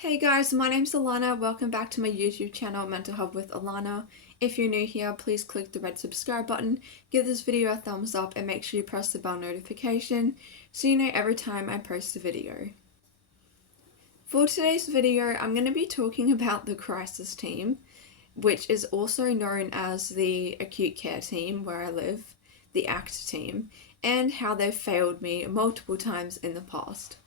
Hey guys, my name's Alana. Welcome back to my YouTube channel, Mental Health with Alana. If you're new here, please click the red subscribe button, give this video a thumbs up, and make sure you press the bell notification so you know every time I post a video. For today's video, I'm going to be talking about the crisis team, which is also known as the acute care team where I live, the ACT team, and how they've failed me multiple times in the past.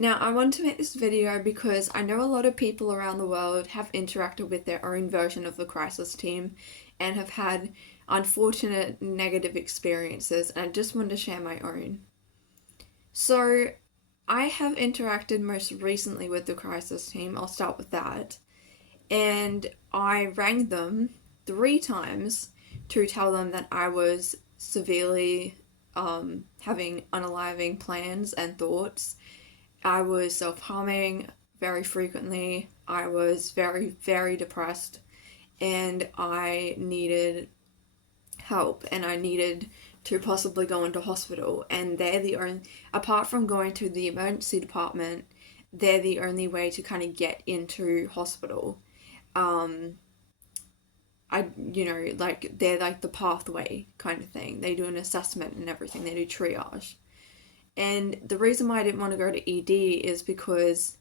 Now, I want to make this video because I know a lot of people around the world have interacted with their own version of the crisis team and have had unfortunate negative experiences, and I just wanted to share my own. So, I have interacted most recently with the crisis team, I'll start with that, and I rang them 3 times to tell them that I was severely having unaliving plans and thoughts. I was self-harming very frequently. I was very, very depressed, and I needed help, and I needed to possibly go into hospital. And they're the only, apart from going to the emergency department, they're the only way to kind of get into hospital. They're like the pathway kind of thing. They do an assessment and everything. They do triage. And the reason why I didn't want to go to ED is because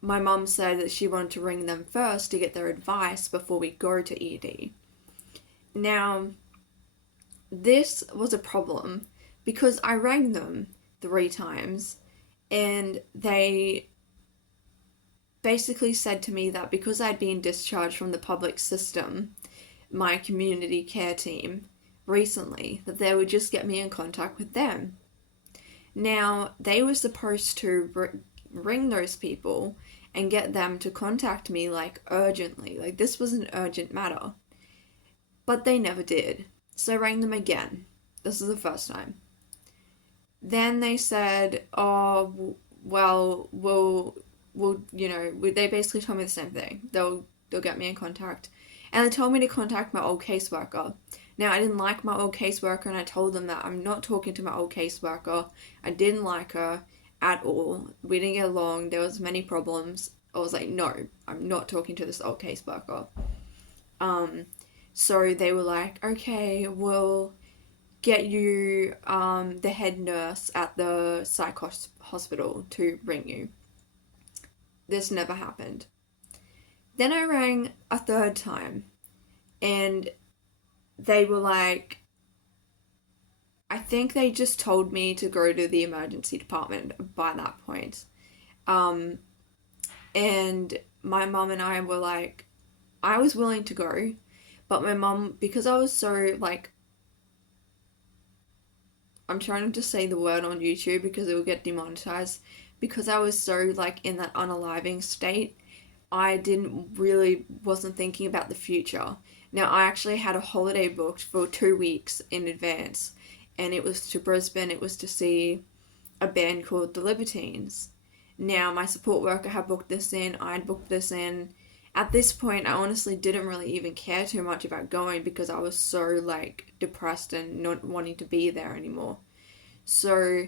my mum said that she wanted to ring them first to get their advice before we go to ED. Now, this was a problem because I rang them 3 times and they basically said to me that because I'd been discharged from the public system, my community care team, recently, that they would just get me in contact with them. Now, they were supposed to ring those people and get them to contact me, like, urgently. Like, this was an urgent matter. But they never did. So I rang them again. This is the first time. Then they said, oh, well, they basically told me the same thing. They'll get me in contact. And they told me to contact my old caseworker. Now, I didn't like my old caseworker, and I told them that I'm not talking to my old caseworker. I didn't like her at all. We didn't get along. There was many problems. I was like, no, I'm not talking to this old caseworker. So they were like, okay, we'll get you the head nurse at the psych hospital to ring you. This never happened. Then I rang a 3rd time, and they were like, I think they just told me to go to the emergency department by that point. And my mum and I were like, I was willing to go, but my mum, because I was so, like, I'm trying to just say the word on YouTube because it will get demonetized, because I was so, like, in that unaliving state, I wasn't thinking about the future. Now, I actually had a holiday booked for 2 weeks in advance, and it was to Brisbane. It was to see a band called the Libertines. Now, my support worker had booked this in. I'd booked this in. At this point, I honestly didn't really even care too much about going because I was so, like, depressed and not wanting to be there anymore. So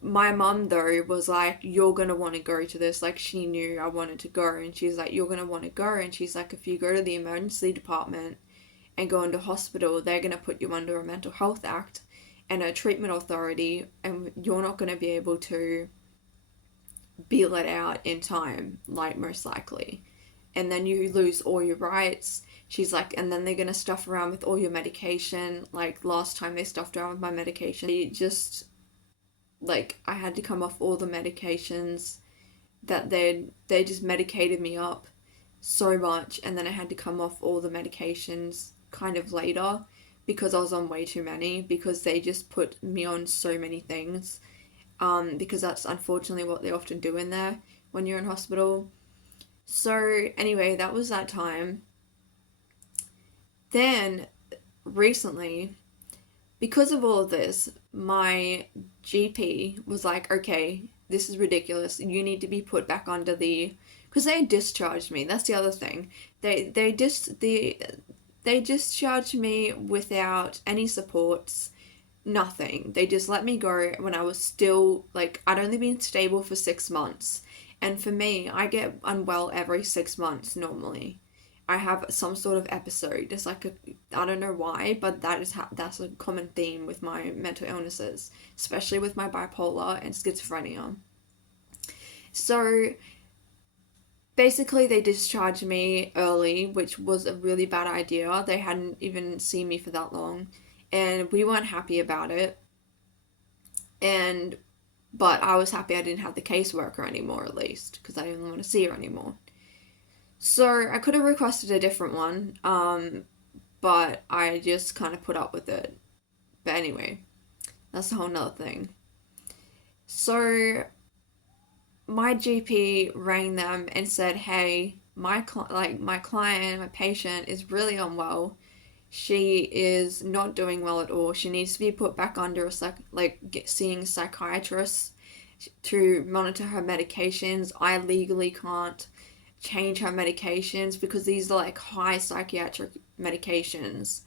my mum, though, was like, you're going to want to go to this. Like, she knew I wanted to go, and she's like, you're going to want to go. And she's like, if you go to the emergency department and go into hospital, they're going to put you under a Mental Health Act and a treatment authority, and you're not going to be able to be let out in time, like, most likely. And then you lose all your rights. She's like, and then they're going to stuff around with all your medication. Like, last time they stuffed around with my medication, I had to come off all the medications that they just medicated me up so much, and then I had to come off all the medications kind of later because I was on way too many, because they just put me on so many things, because that's unfortunately what they often do in there when you're in hospital. So anyway, that was that time. Then recently, because of all of this, my GP was like, okay, this is ridiculous. You need to be put back under because they discharged me. That's the other thing. They discharged me without any supports, nothing. They just let me go when I was still, like, I'd only been stable for 6 months, And for me, I get unwell every 6 months normally. I have some sort of episode. It's like I don't know why, but that's a common theme with my mental illnesses, especially with my bipolar and schizophrenia. So basically, they discharged me early, which was a really bad idea. They hadn't even seen me for that long, and we weren't happy about it. But I was happy I didn't have the caseworker anymore, at least, because I didn't want to see her anymore. So I could have requested a different one, but I just kind of put up with it. But anyway, that's a whole nother thing. So my GP rang them and said, "Hey, my client, my patient is really unwell. She is not doing well at all. She needs to be put back under seeing psychiatrists to monitor her medications. I legally can't change her medications because these are like high psychiatric medications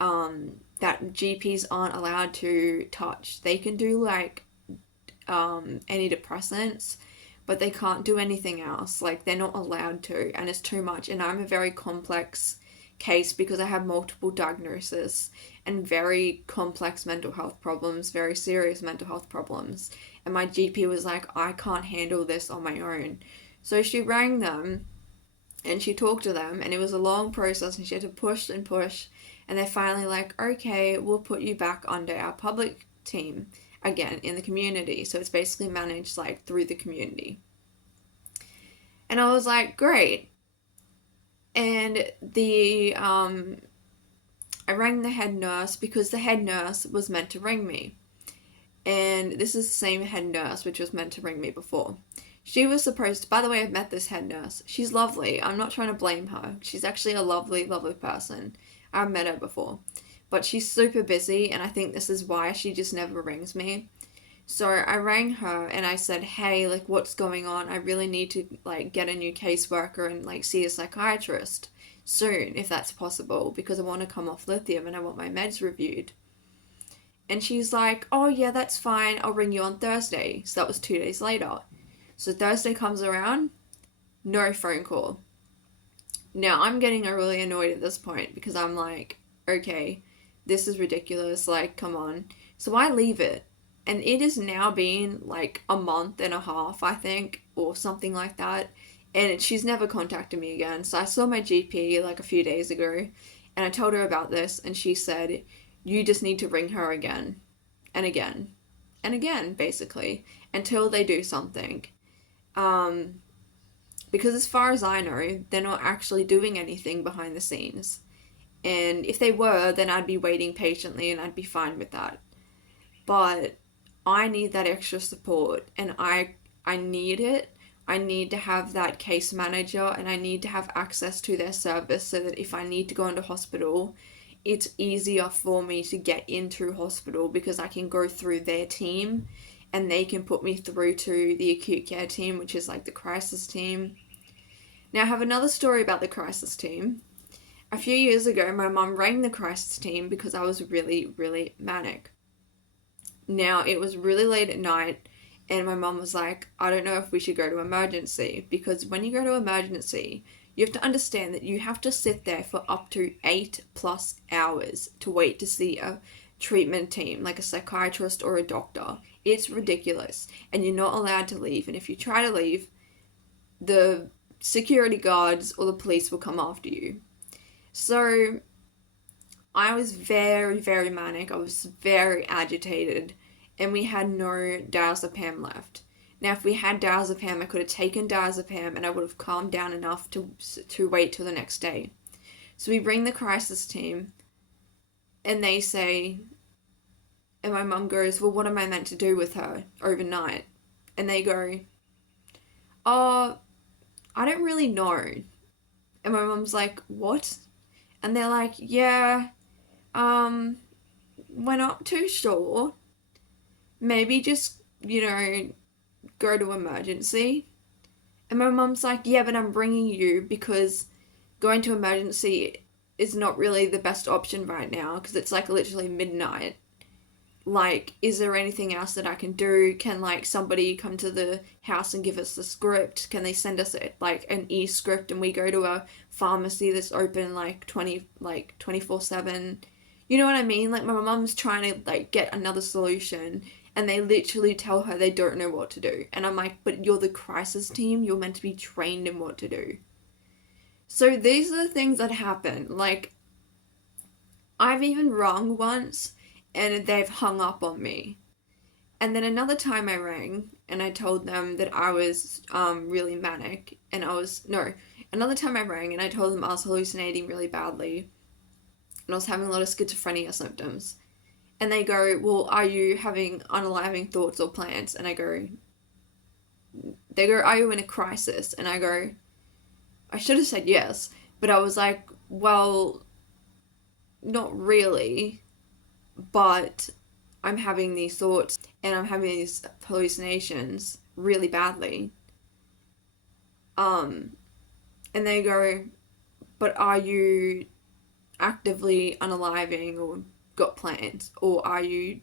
that GPs aren't allowed to touch. They can do like antidepressants, but they can't do anything else. Like, they're not allowed to, and it's too much. And I'm a very complex case because I have multiple diagnoses and very complex mental health problems, very serious mental health problems. And my GP was like, I can't handle this on my own." So she rang them and she talked to them, and it was a long process, and she had to push and push, and they're finally like, "Okay, we'll put you back under our public team again in the community." So it's basically managed like through the community. And I was like, great. And I rang the head nurse because the head nurse was meant to ring me. And this is the same head nurse which was meant to ring me before. She was supposed to, by the way, I've met this head nurse. She's lovely. I'm not trying to blame her. She's actually a lovely, lovely person. I've met her before. But she's super busy, and I think this is why she just never rings me. So I rang her and I said, "Hey, like, what's going on? I really need to like get a new caseworker and like see a psychiatrist soon, if that's possible, because I want to come off lithium and I want my meds reviewed." And she's like, "Oh yeah, that's fine. I'll ring you on Thursday." So that was 2 days later. So Thursday comes around, no phone call. Now I'm getting really annoyed at this point because I'm like, okay, this is ridiculous. Like, come on. So I leave it. And it has now been like a month and a half, I think, or something like that. And she's never contacted me again. So I saw my GP like a few days ago, and I told her about this, and she said, "You just need to ring her again and again and again, basically, until they do something." Because as far as I know, they're not actually doing anything behind the scenes. And if they were, then I'd be waiting patiently and I'd be fine with that. But I need that extra support, and I need it. I need to have that case manager, and I need to have access to their service so that if I need to go into hospital, it's easier for me to get into hospital because I can go through their team and they can put me through to the acute care team, which is like the crisis team. Now, I have another story about the crisis team. A few years ago, my mum rang the crisis team because I was really, really manic. Now, it was really late at night, and my mum was like, "I don't know if we should go to emergency," because when you go to emergency, you have to understand that you have to sit there for up to 8+ hours to wait to see a treatment team, like a psychiatrist or a doctor. It's ridiculous, and you're not allowed to leave, and if you try to leave, the security guards or the police will come after you. So I was very, very manic. I was very agitated, and we had no diazepam left. Now, if we had diazepam, I could have taken diazepam and I would have calmed down enough to wait till the next day. So we bring the crisis team, and they say, and my mum goes, "Well, what am I meant to do with her overnight?" And they go, "Oh, I don't really know." And my mum's like, "What?" And they're like, "Yeah, we're not too sure. Maybe just, go to emergency." And my mum's like, "Yeah, but I'm bringing you because going to emergency is not really the best option right now because it's like literally midnight." like, is there anything else that I can do? Can like somebody come to the house and give us the script? Can they send us like an e-script and we go to a pharmacy that's open like 24/7? You know what I mean? Like my mum's trying to like get another solution and they literally tell her they don't know what to do. And I'm like, but you're the crisis team. You're meant to be trained in what to do. So these are the things that happen. Like, I've even rung once and they've hung up on me. And then another time I rang and I told them that I was really manic and another time I rang and I told them I was hallucinating really badly and I was having a lot of schizophrenia symptoms. And they go, well, are you having unaliving thoughts or plans? And they go, are you in a crisis? And I go, I should have said yes, but I was like, well, not really, but I'm having these thoughts and I'm having these hallucinations really badly. And they go, but are you actively unaliving or got plans or are you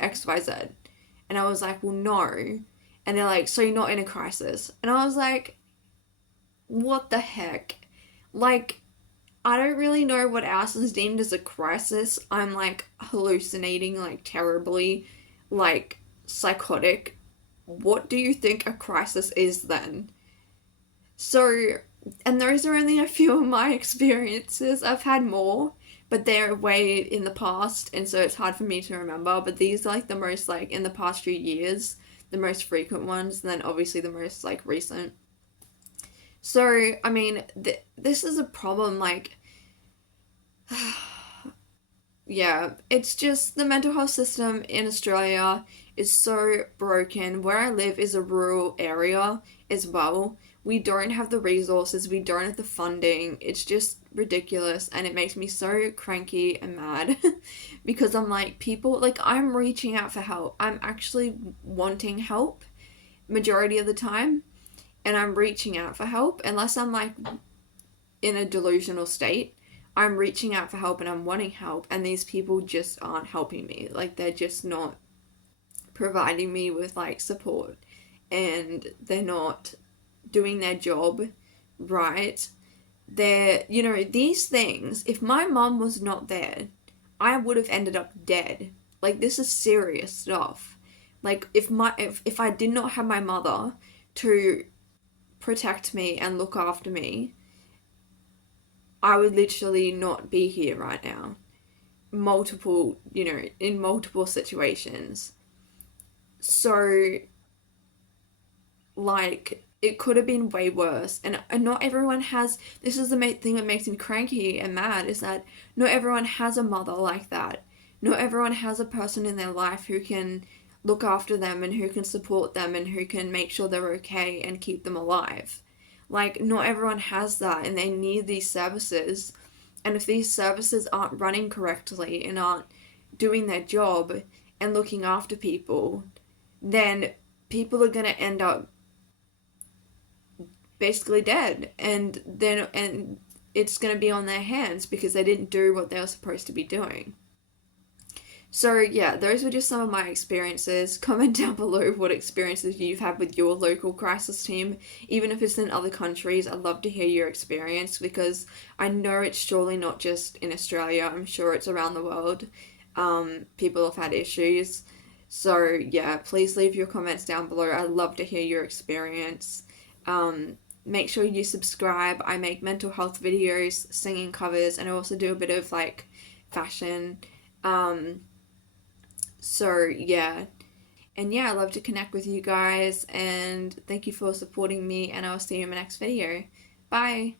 XYZ? And I was like, well, no. And they're like, so you're not in a crisis? And I was like, what the heck? Like, I don't really know what else is deemed as a crisis. I'm like hallucinating like terribly, like psychotic. What do you think a crisis is then? So, and those are only a few of my experiences. I've had more, but they're way in the past, and so it's hard for me to remember. But these are like the most, like in the past few years, the most frequent ones, and then obviously the most like recent. So, I mean, this is a problem, like, yeah, it's just the mental health system in Australia is so broken. Where I live is a rural area as well. We don't have the resources, we don't have the funding. It's just ridiculous and it makes me so cranky and mad because I'm like, people, like, I'm reaching out for help. I'm actually wanting help majority of the time, and I'm reaching out for help unless I'm like in a delusional state. I'm reaching out for help and I'm wanting help, and these people just aren't helping me. Like, they're just not providing me with like support, and they're not doing their job right. They're, you know, these things, if my mum was not there, I would have ended up dead. Like, this is serious stuff. Like, if I did not have my mother to protect me and look after me, I would literally not be here right now. Multiple, you know, in multiple situations. So, like, it could have been way worse. And not everyone has, this is the thing that makes me cranky and mad, is that not everyone has a mother like that. Not everyone has a person in their life who can look after them and who can support them and who can make sure they're okay and keep them alive. Like, not everyone has that, and they need these services. And if these services aren't running correctly and aren't doing their job and looking after people, then people are going to end up basically dead, and it's going to be on their hands because they didn't do what they were supposed to be doing. So yeah, those were just some of my experiences. Comment down below what experiences you've had with your local crisis team. Even if it's in other countries, I'd love to hear your experience, because I know it's surely not just in Australia. I'm sure it's around the world. People have had issues. So yeah, please leave your comments down below. I'd love to hear your experience. Make sure you subscribe. I make mental health videos, singing covers, and I also do a bit of like fashion. So yeah, and yeah, I love to connect with you guys, and thank you for supporting me, and I'll see you in my next video. Bye!